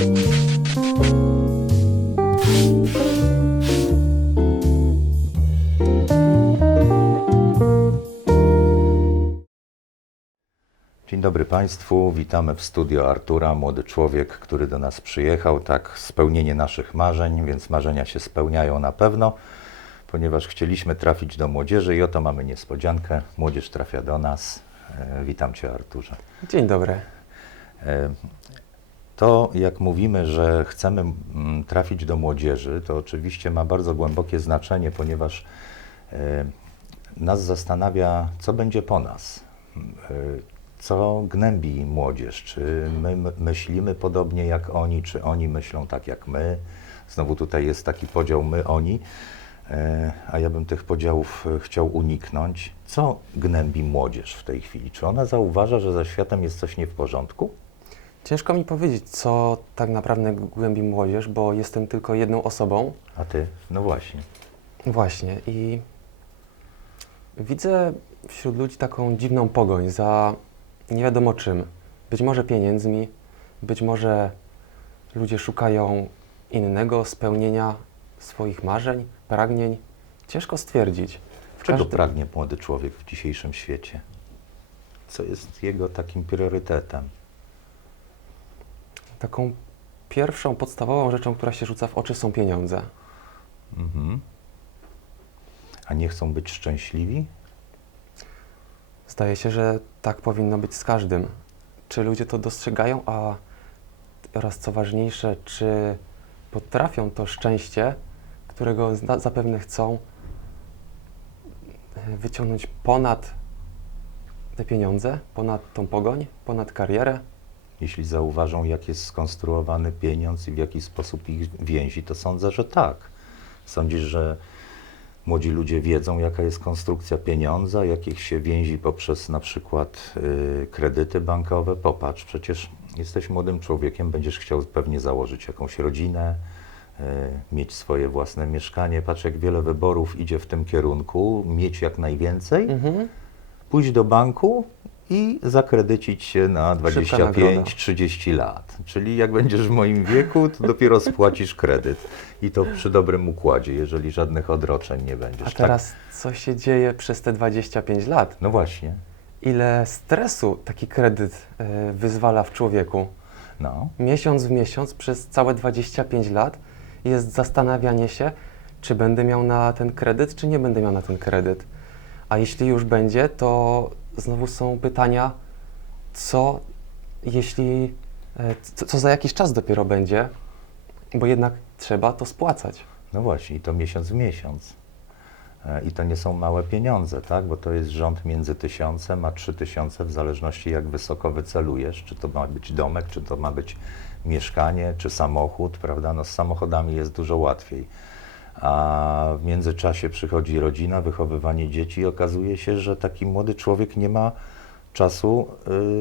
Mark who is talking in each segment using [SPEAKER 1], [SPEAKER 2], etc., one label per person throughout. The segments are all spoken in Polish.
[SPEAKER 1] Dzień dobry Państwu, witamy w studio Artura, młody człowiek, który do nas przyjechał. Tak, spełnienie naszych marzeń, więc marzenia się spełniają na pewno, ponieważ chcieliśmy trafić do młodzieży i oto mamy niespodziankę. Młodzież trafia do nas. E, witam Cię Arturze.
[SPEAKER 2] Dzień dobry.
[SPEAKER 1] E, To, jak mówimy, że chcemy mm, trafić do młodzieży, to oczywiście ma bardzo głębokie znaczenie, ponieważ e, nas zastanawia, co będzie po nas. E, Co gnębi młodzież? Czy my my- myślimy podobnie jak oni, czy oni myślą tak jak my? Znowu tutaj jest taki podział my-oni, e, a ja bym tych podziałów chciał uniknąć. Co gnębi młodzież w tej chwili? Czy ona zauważa, że ze światem jest coś nie w porządku?
[SPEAKER 2] Ciężko mi powiedzieć, co tak naprawdę głębi młodzież, bo jestem tylko jedną osobą.
[SPEAKER 1] A ty? No właśnie.
[SPEAKER 2] Właśnie. I widzę wśród ludzi taką dziwną pogoń za nie wiadomo czym. Być może pieniędzmi, być może ludzie szukają innego spełnienia swoich marzeń, pragnień. Ciężko stwierdzić. W
[SPEAKER 1] Czego
[SPEAKER 2] każdym-
[SPEAKER 1] pragnie młody człowiek w dzisiejszym świecie? Co jest jego takim priorytetem?
[SPEAKER 2] Taką pierwszą, podstawową rzeczą, która się rzuca w oczy, są pieniądze.
[SPEAKER 1] Mhm. A nie chcą być szczęśliwi?
[SPEAKER 2] Zdaje się, że tak powinno być z każdym. Czy ludzie to dostrzegają, a oraz co ważniejsze, czy potrafią to szczęście, którego zapewne chcą, wyciągnąć ponad te pieniądze, ponad tą pogoń, ponad karierę?
[SPEAKER 1] Jeśli zauważą, jak jest skonstruowany pieniądz i w jaki sposób ich więzi, to sądzę, że tak. Sądzisz, że młodzi ludzie wiedzą, jaka jest konstrukcja pieniądza, jakich się więzi poprzez na przykład y, kredyty bankowe? Popatrz, przecież jesteś młodym człowiekiem, będziesz chciał pewnie założyć jakąś rodzinę, y, mieć swoje własne mieszkanie. Patrz, jak wiele wyborów idzie w tym kierunku, mieć jak najwięcej
[SPEAKER 2] Mhm.
[SPEAKER 1] pójść do banku i zakredycić się na
[SPEAKER 2] Szybka nagroda.
[SPEAKER 1] 25-30 lat. Czyli jak będziesz w moim wieku, to dopiero spłacisz kredyt. I to przy dobrym układzie, jeżeli żadnych odroczeń nie będziesz.
[SPEAKER 2] A
[SPEAKER 1] Tak?
[SPEAKER 2] teraz co się dzieje przez te 25 lat?
[SPEAKER 1] No właśnie.
[SPEAKER 2] Ile stresu taki kredyt e, wyzwala w człowieku?
[SPEAKER 1] No.
[SPEAKER 2] miesiąc w miesiąc przez całe 25 lat jest zastanawianie się, czy będę miał na ten kredyt, czy nie będę miał na ten kredyt. A jeśli już będzie, to znowu są pytania, co jeśli, e, co, co za jakiś czas dopiero będzie, bo jednak trzeba to spłacać.
[SPEAKER 1] No właśnie, i to miesiąc w miesiąc. E, I to nie są małe pieniądze, tak? Bo to jest rząd między tysiącem a trzy tysiące, w zależności jak wysoko wycelujesz. Czy to ma być domek, czy to ma być mieszkanie, czy samochód, prawda? No z samochodami jest dużo łatwiej. A w międzyczasie przychodzi rodzina, wychowywanie dzieci i okazuje się, że taki młody człowiek nie ma czasu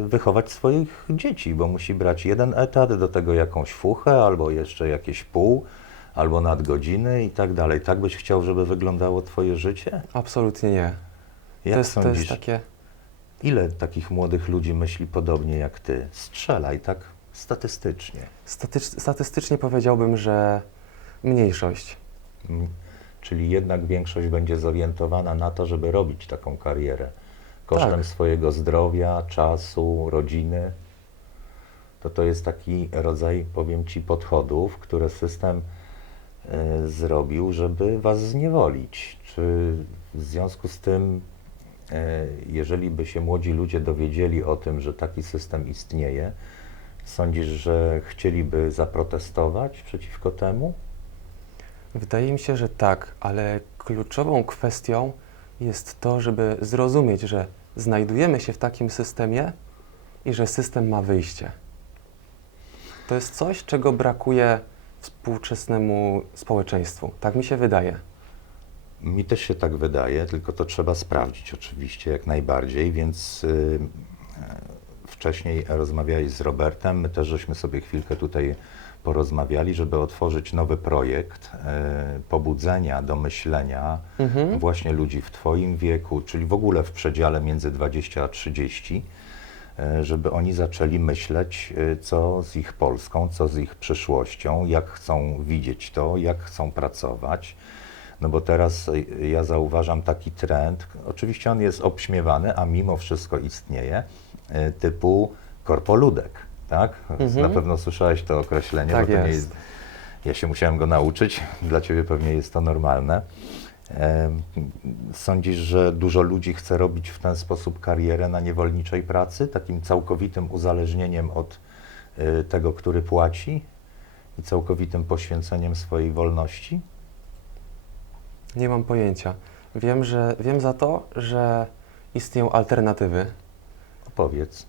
[SPEAKER 1] y, wychować swoich dzieci, bo musi brać jeden etat, do tego jakąś fuchę, albo jeszcze jakieś pół, albo nadgodziny i tak dalej. Tak byś chciał, żeby wyglądało Twoje życie?
[SPEAKER 2] Absolutnie nie.
[SPEAKER 1] Jak
[SPEAKER 2] to, jest, to
[SPEAKER 1] sądzisz,
[SPEAKER 2] jest takie.
[SPEAKER 1] ile takich młodych ludzi myśli podobnie jak Ty? Strzelaj tak statystycznie.
[SPEAKER 2] Statycz, statystycznie powiedziałbym, że mniejszość.
[SPEAKER 1] Czyli jednak większość będzie zorientowana na to, żeby robić taką karierę. Kosztem
[SPEAKER 2] Tak.
[SPEAKER 1] swojego zdrowia, czasu, rodziny. To to jest taki rodzaj, powiem Ci, podchodów, które system e, zrobił, żeby Was zniewolić. Czy w związku z tym, e, jeżeli by się młodzi ludzie dowiedzieli o tym, że taki system istnieje, sądzisz, że chcieliby zaprotestować przeciwko temu?
[SPEAKER 2] Wydaje mi się, że tak, ale kluczową kwestią jest to, żeby zrozumieć, że znajdujemy się w takim systemie i że system ma wyjście. To jest coś, czego brakuje współczesnemu społeczeństwu. Tak mi się wydaje.
[SPEAKER 1] Mi też się tak wydaje, tylko to trzeba sprawdzić oczywiście jak najbardziej, więc y, e, wcześniej rozmawiałeś z Robertem, my też żeśmy sobie chwilkę tutaj porozmawiali, żeby otworzyć nowy projekt e, pobudzenia do myślenia
[SPEAKER 2] Mhm.
[SPEAKER 1] właśnie ludzi w Twoim wieku, czyli w ogóle w przedziale między 20 a 30, e, żeby oni zaczęli myśleć, e, co z ich Polską, co z ich przyszłością, jak chcą widzieć to, jak chcą pracować. No bo teraz ja zauważam taki trend, oczywiście on jest obśmiewany, a mimo wszystko istnieje, typu korpoludek, tak?
[SPEAKER 2] Mhm.
[SPEAKER 1] Na pewno słyszałeś to określenie,
[SPEAKER 2] Tak
[SPEAKER 1] bo to nie
[SPEAKER 2] jest.
[SPEAKER 1] jest ja się musiałem go nauczyć, dla ciebie pewnie jest to normalne. Sądzisz, że dużo ludzi chce robić w ten sposób karierę na niewolniczej pracy, takim całkowitym uzależnieniem od y, tego, który płaci i całkowitym poświęceniem swojej wolności?
[SPEAKER 2] Nie mam pojęcia. Wiem, że wiem za to, że istnieją alternatywy.
[SPEAKER 1] Opowiedz.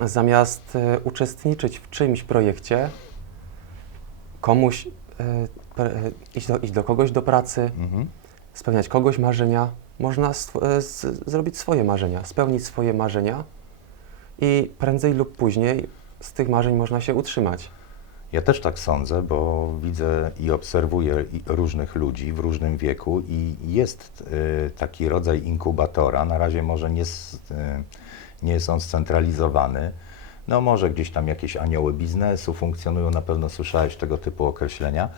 [SPEAKER 2] Zamiast e, uczestniczyć w czyimś projekcie, komuś e, e, iść, do, iść do kogoś do pracy,
[SPEAKER 1] Mhm.
[SPEAKER 2] spełniać kogoś marzenia, można z, zrobić swoje marzenia, spełnić swoje marzenia i prędzej lub później z tych marzeń można się utrzymać.
[SPEAKER 1] Ja też tak sądzę, bo widzę i obserwuję różnych ludzi w różnym wieku i jest taki rodzaj inkubatora. Na razie może nie, nie jest on scentralizowany. No może gdzieś tam jakieś anioły biznesu funkcjonują, na pewno słyszałeś tego typu określenia.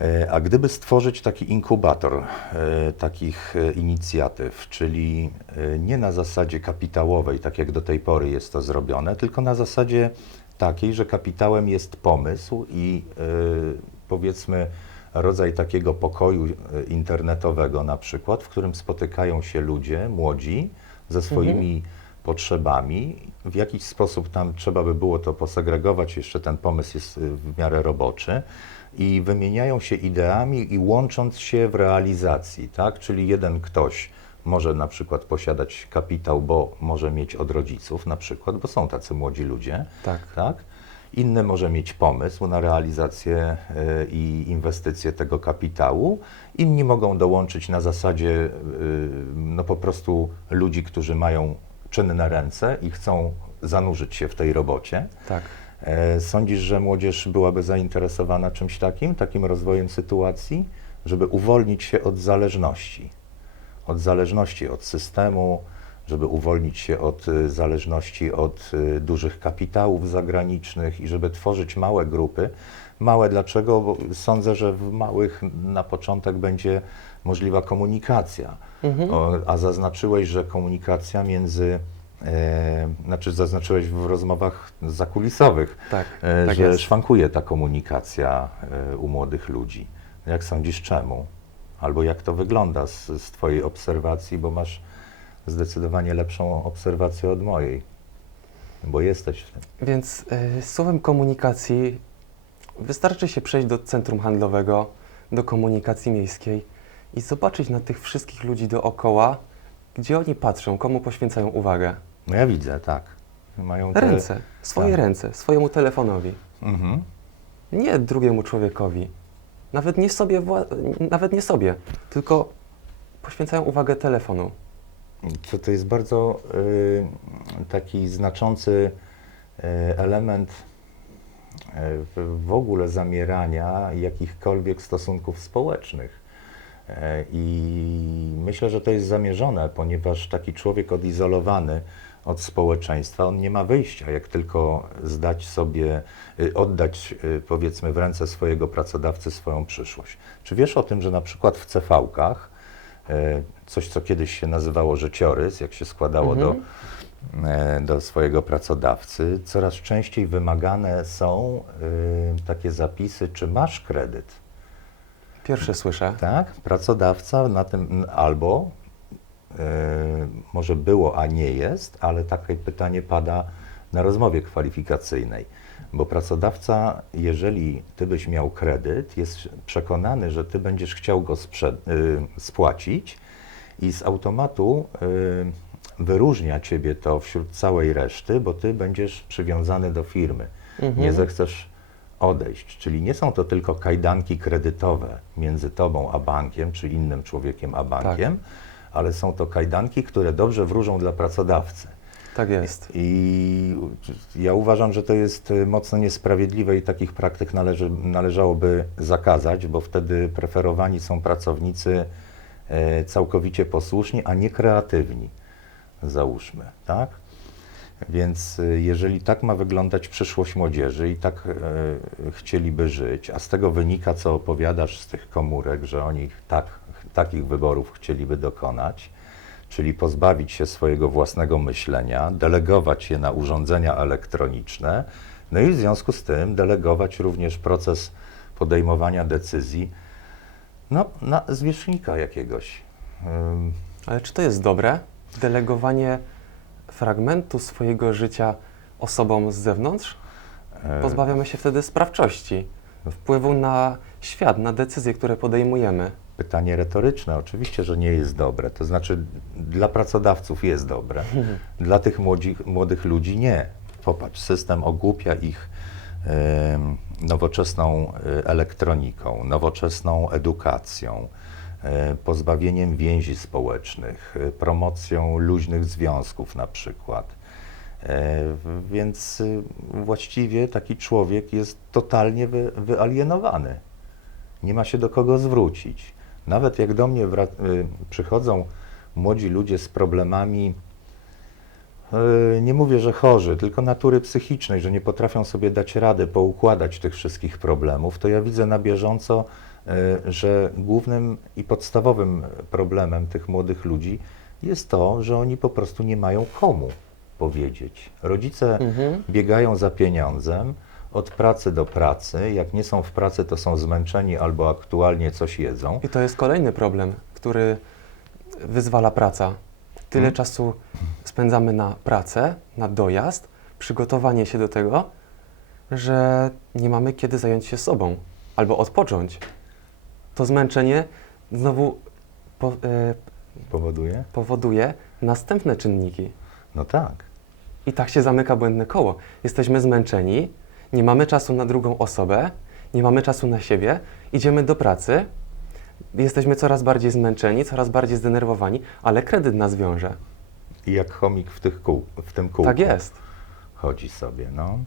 [SPEAKER 1] E, A gdyby stworzyć taki inkubator e, takich e, inicjatyw, czyli nie na zasadzie kapitałowej, tak jak do tej pory jest to zrobione, tylko na zasadzie takiej, że kapitałem jest pomysł i powiedzmy rodzaj takiego pokoju internetowego na przykład, w którym spotykają się ludzie młodzi ze swoimi potrzebami. W jakiś sposób tam trzeba by było to posegregować, jeszcze ten pomysł jest y, w miarę roboczy i wymieniają się ideami i łącząc się w realizacji, tak? Czyli jeden ktoś może na przykład posiadać kapitał, bo może mieć od rodziców na przykład, bo są tacy młodzi ludzie,
[SPEAKER 2] Tak.
[SPEAKER 1] tak? Inny może mieć pomysł na realizację y, i inwestycję tego kapitału. Inni mogą dołączyć na zasadzie y, no po prostu ludzi, którzy mają czynne ręce i chcą zanurzyć się w tej robocie.
[SPEAKER 2] Tak.
[SPEAKER 1] E, Sądzisz, że młodzież byłaby zainteresowana czymś takim, takim rozwojem sytuacji, żeby uwolnić się od zależności, od zależności od systemu, żeby uwolnić się od y, zależności od y, dużych kapitałów zagranicznych i żeby tworzyć małe grupy. Małe dlaczego? Bo sądzę, że w małych na początek będzie możliwa komunikacja.
[SPEAKER 2] Mhm.
[SPEAKER 1] O, a zaznaczyłeś, że komunikacja między, e, znaczy zaznaczyłeś w rozmowach zakulisowych,
[SPEAKER 2] Tak,
[SPEAKER 1] e,
[SPEAKER 2] tak
[SPEAKER 1] że
[SPEAKER 2] jest.
[SPEAKER 1] szwankuje ta komunikacja e, u młodych ludzi. Jak sądzisz, czemu? Albo jak to wygląda z, z Twojej obserwacji, bo masz zdecydowanie lepszą obserwację od mojej, bo jesteś w tym.
[SPEAKER 2] Więc y, słowem komunikacji wystarczy się przejść do centrum handlowego, do komunikacji miejskiej i zobaczyć na tych wszystkich ludzi dookoła, gdzie oni patrzą, komu poświęcają uwagę.
[SPEAKER 1] No ja widzę, tak. Mają te...
[SPEAKER 2] Ręce, swoje
[SPEAKER 1] tak.
[SPEAKER 2] ręce, swojemu telefonowi,
[SPEAKER 1] Mhm.
[SPEAKER 2] nie drugiemu człowiekowi. Nawet nie sobie, nawet nie sobie, tylko poświęcają uwagę telefonu.
[SPEAKER 1] To, to jest bardzo y, taki znaczący y, element y, w ogóle zamierania jakichkolwiek stosunków społecznych. Y, I myślę, że to jest zamierzone, ponieważ taki człowiek odizolowany od społeczeństwa, on nie ma wyjścia, jak tylko zdać sobie, y, oddać y, powiedzmy w ręce swojego pracodawcy swoją przyszłość. Czy wiesz o tym, że na przykład w CV-kach e, coś, co kiedyś się nazywało życiorys, jak się składało
[SPEAKER 2] Mhm.
[SPEAKER 1] do, e, do swojego pracodawcy, coraz częściej wymagane są e, takie zapisy, czy masz kredyt.
[SPEAKER 2] Pierwsze słyszę.
[SPEAKER 1] Tak? Pracodawca na tym albo e, może było, a nie jest, ale takie pytanie pada na rozmowie kwalifikacyjnej. Bo pracodawca, jeżeli ty byś miał kredyt, jest przekonany, że ty będziesz chciał go sprzed, y, spłacić i z automatu y, wyróżnia ciebie to wśród całej reszty, bo ty będziesz przywiązany do firmy.
[SPEAKER 2] Mhm.
[SPEAKER 1] Nie zechcesz odejść. Czyli nie są to tylko kajdanki kredytowe między tobą a bankiem, czy innym człowiekiem a bankiem, ale są to kajdanki, które dobrze wróżą dla pracodawcy.
[SPEAKER 2] Tak jest.
[SPEAKER 1] I ja uważam, że to jest y, mocno niesprawiedliwe i takich praktyk należy, należałoby zakazać, bo wtedy preferowani są pracownicy e, całkowicie posłuszni, a nie kreatywni, załóżmy, tak? Więc y, jeżeli tak ma wyglądać przyszłość młodzieży i tak e, chcieliby żyć, a z tego wynika, co opowiadasz z tych komórek, że oni tak, takich wyborów chcieliby dokonać, czyli pozbawić się swojego własnego myślenia, delegować je na urządzenia elektroniczne, no i w związku z tym delegować również proces podejmowania decyzji no, na zwierzchnika jakiegoś.
[SPEAKER 2] Ale czy to jest dobre? Delegowanie fragmentu swojego życia osobom z zewnątrz?
[SPEAKER 1] e,
[SPEAKER 2] Pozbawiamy się wtedy sprawczości, wpływu na świat, na decyzje, które podejmujemy.
[SPEAKER 1] Pytanie retoryczne, oczywiście, że nie jest dobre. To znaczy, dla pracodawców jest dobre, dla tych młodzi, młodych ludzi nie. Popatrz, system ogłupia ich nowoczesną e, elektroniką, nowoczesną edukacją, pozbawieniem więzi społecznych, e, promocją luźnych związków na przykład. E, Więc y, właściwie taki człowiek jest totalnie wy, wyalienowany nie ma się do kogo zwrócić. Nawet jak do mnie y, przychodzą młodzi ludzie z problemami, y, nie mówię, że chorzy, tylko natury psychicznej, że nie potrafią sobie dać rady, poukładać tych wszystkich problemów, to ja widzę na bieżąco, że głównym i podstawowym problemem tych młodych ludzi jest to, że oni po prostu nie mają komu powiedzieć. Rodzice
[SPEAKER 2] Mhm.
[SPEAKER 1] biegają za pieniądzem od pracy do pracy. Jak nie są w pracy, to są zmęczeni albo aktualnie coś jedzą.
[SPEAKER 2] I to jest kolejny problem, który wyzwala praca. Tyle
[SPEAKER 1] Mhm.
[SPEAKER 2] czasu spędzamy na pracę, na dojazd, przygotowanie się do tego, że nie mamy kiedy zająć się sobą albo odpocząć. To zmęczenie znowu po, e,
[SPEAKER 1] Powoduje?
[SPEAKER 2] powoduje następne czynniki.
[SPEAKER 1] No tak.
[SPEAKER 2] I tak się zamyka błędne koło. Jesteśmy zmęczeni, nie mamy czasu na drugą osobę, nie mamy czasu na siebie, idziemy do pracy, jesteśmy coraz bardziej zmęczeni, coraz bardziej zdenerwowani, ale kredyt nas wiąże.
[SPEAKER 1] I jak chomik w, tych kół, w tym kółku
[SPEAKER 2] Tak jest.
[SPEAKER 1] chodzi sobie. No.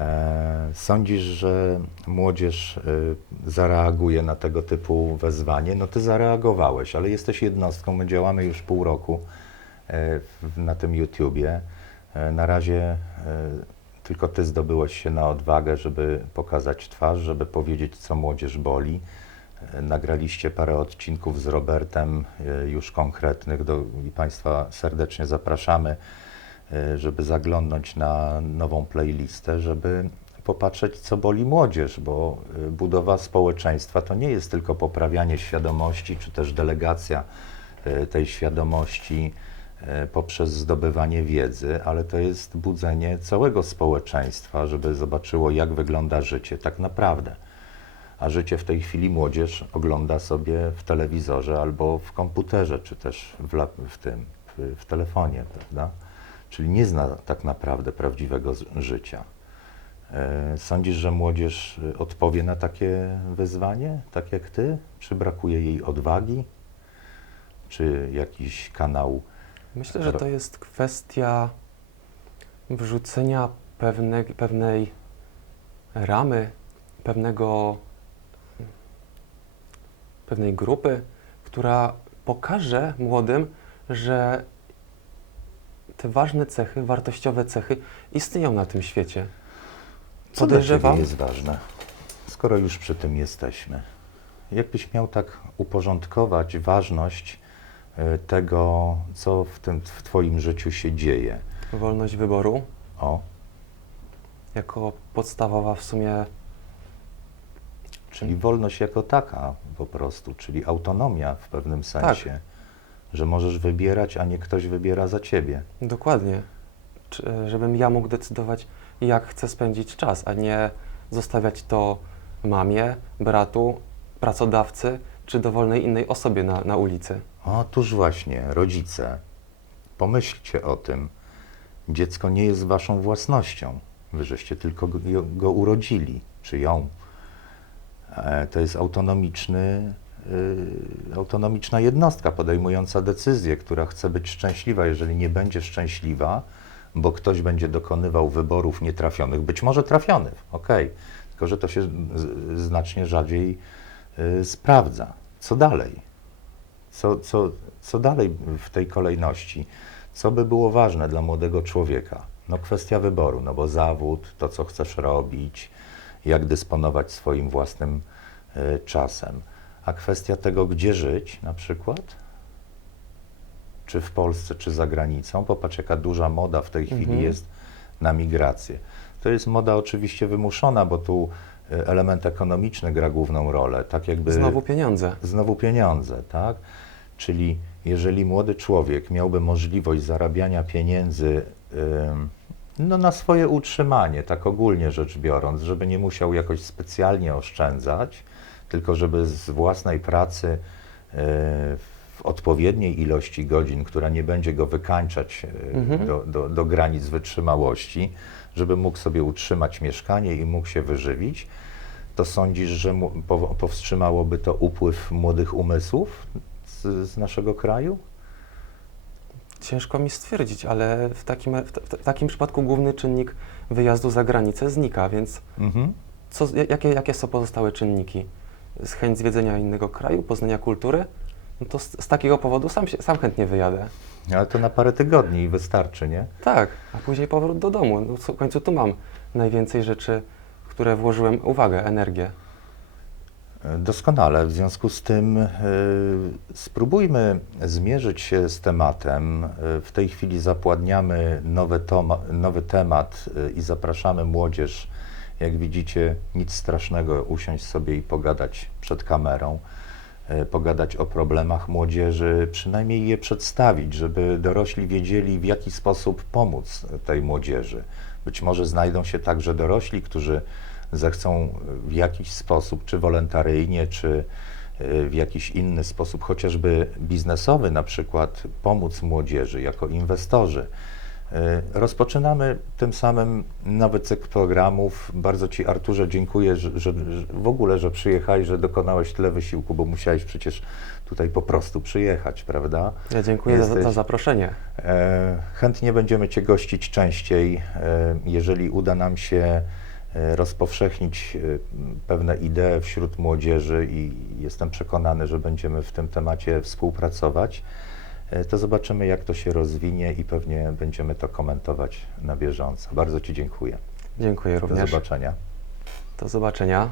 [SPEAKER 1] E, sądzisz, że młodzież e, zareaguje na tego typu wezwanie? No ty zareagowałeś, ale jesteś jednostką. My działamy już pół roku e, na tym YouTubie. Na razie tylko ty zdobyłeś się na odwagę, żeby pokazać twarz, żeby powiedzieć, co młodzież boli. Nagraliście parę odcinków z Robertem, już konkretnych, do, i Państwa serdecznie zapraszamy, żeby zaglądnąć na nową playlistę, żeby popatrzeć, co boli młodzież, bo e, budowa społeczeństwa to nie jest tylko poprawianie świadomości, czy też delegacja e, tej świadomości e, poprzez zdobywanie wiedzy, ale to jest budzenie całego społeczeństwa, żeby zobaczyło, jak wygląda życie tak naprawdę. A życie w tej chwili młodzież ogląda sobie w telewizorze albo w komputerze, czy też w, w tym, w, w telefonie, prawda? Czyli nie zna tak naprawdę prawdziwego życia. E, Sądzisz, że młodzież y, odpowie na takie wyzwanie, tak jak ty? Czy brakuje jej odwagi? Czy jakiś kanał?
[SPEAKER 2] Myślę, że to jest kwestia wrzucenia pewne, pewnej ramy, pewnego, pewnej grupy, która pokaże młodym, że te ważne cechy, wartościowe cechy istnieją na tym świecie.
[SPEAKER 1] Co dla
[SPEAKER 2] Podejrzewam-
[SPEAKER 1] ciebie jest ważne, skoro już przy tym jesteśmy? Jakbyś miał tak uporządkować ważność y, tego, co w tym w twoim życiu się dzieje?
[SPEAKER 2] Wolność wyboru
[SPEAKER 1] O,
[SPEAKER 2] jako podstawowa w sumie
[SPEAKER 1] czyli wolność jako taka po prostu, czyli autonomia w pewnym sensie, że możesz wybierać, a nie ktoś wybiera za ciebie.
[SPEAKER 2] Dokładnie. Czy, żebym ja mógł decydować, jak chcę spędzić czas, a nie zostawiać to mamie, bratu, pracodawcy czy dowolnej innej osobie na, na ulicy.
[SPEAKER 1] Otóż właśnie, rodzice, pomyślcie o tym. Dziecko nie jest waszą własnością. Wy żeście tylko go, go urodzili, czy ją. E, To jest autonomiczny, autonomiczna jednostka podejmująca decyzję, która chce być szczęśliwa. Jeżeli nie będzie szczęśliwa, bo ktoś będzie dokonywał wyborów nietrafionych, być może trafionych, okej, tylko że to się znacznie rzadziej y, sprawdza. Co dalej? Co, co, co dalej w tej kolejności? Co by było ważne dla młodego człowieka? No kwestia wyboru, no bo zawód, to co chcesz robić, jak dysponować swoim własnym y, czasem. A kwestia tego, gdzie żyć na przykład, czy w Polsce, czy za granicą. Popatrz, jaka duża moda w tej chwili
[SPEAKER 2] Mhm.
[SPEAKER 1] jest na migrację. To jest moda oczywiście wymuszona, bo tu y, element ekonomiczny gra główną rolę. Tak jakby
[SPEAKER 2] Znowu pieniądze.
[SPEAKER 1] znowu pieniądze, tak? Czyli jeżeli młody człowiek miałby możliwość zarabiania pieniędzy no, na swoje utrzymanie, tak ogólnie rzecz biorąc, żeby nie musiał jakoś specjalnie oszczędzać, tylko żeby z własnej pracy y, w odpowiedniej ilości godzin, która nie będzie go wykańczać y,
[SPEAKER 2] Mhm.
[SPEAKER 1] do, do, do granic wytrzymałości, żeby mógł sobie utrzymać mieszkanie i mógł się wyżywić, to sądzisz, że powstrzymałoby to upływ młodych umysłów z, z naszego kraju?
[SPEAKER 2] Ciężko mi stwierdzić, ale w takim, w, w takim przypadku główny czynnik wyjazdu za granicę znika, więc
[SPEAKER 1] Mhm.
[SPEAKER 2] co, jakie, jakie są pozostałe czynniki? Z chęć zwiedzenia innego kraju, poznania kultury? No to z, z takiego powodu sam, się, sam chętnie wyjadę.
[SPEAKER 1] Ale to na parę tygodni i wystarczy, nie?
[SPEAKER 2] Tak, a później powrót do domu. No, w końcu tu mam najwięcej rzeczy, w które włożyłem uwagę, energię.
[SPEAKER 1] Doskonale. W związku z tym y, spróbujmy zmierzyć się z tematem. Y, w tej chwili zapładniamy nowy, nowy temat y, i zapraszamy młodzież. Jak widzicie, nic strasznego usiąść sobie i pogadać przed kamerą, y, pogadać o problemach młodzieży, przynajmniej je przedstawić, żeby dorośli wiedzieli, w jaki sposób pomóc tej młodzieży. Być może znajdą się także dorośli, którzy zechcą w jakiś sposób, czy wolontaryjnie, czy y, w jakiś inny sposób, chociażby biznesowy na przykład, pomóc młodzieży jako inwestorzy. Y, Rozpoczynamy tym samym nowy cykl programów. Bardzo Ci, Arturze, dziękuję że, że, w ogóle, że przyjechałeś, że dokonałeś tyle wysiłku, bo musiałeś przecież tutaj po prostu przyjechać, prawda?
[SPEAKER 2] Ja dziękuję za, za
[SPEAKER 1] Jesteś-
[SPEAKER 2] zaproszenie.
[SPEAKER 1] E, Chętnie będziemy Cię gościć częściej, e, jeżeli uda nam się e, rozpowszechnić e, pewne idee wśród młodzieży i jestem przekonany, że będziemy w tym temacie współpracować, e, to zobaczymy, jak to się rozwinie i pewnie będziemy to komentować na bieżąco. Bardzo Ci dziękuję.
[SPEAKER 2] Dziękuję
[SPEAKER 1] Do
[SPEAKER 2] również.
[SPEAKER 1] zobaczenia.
[SPEAKER 2] Do zobaczenia.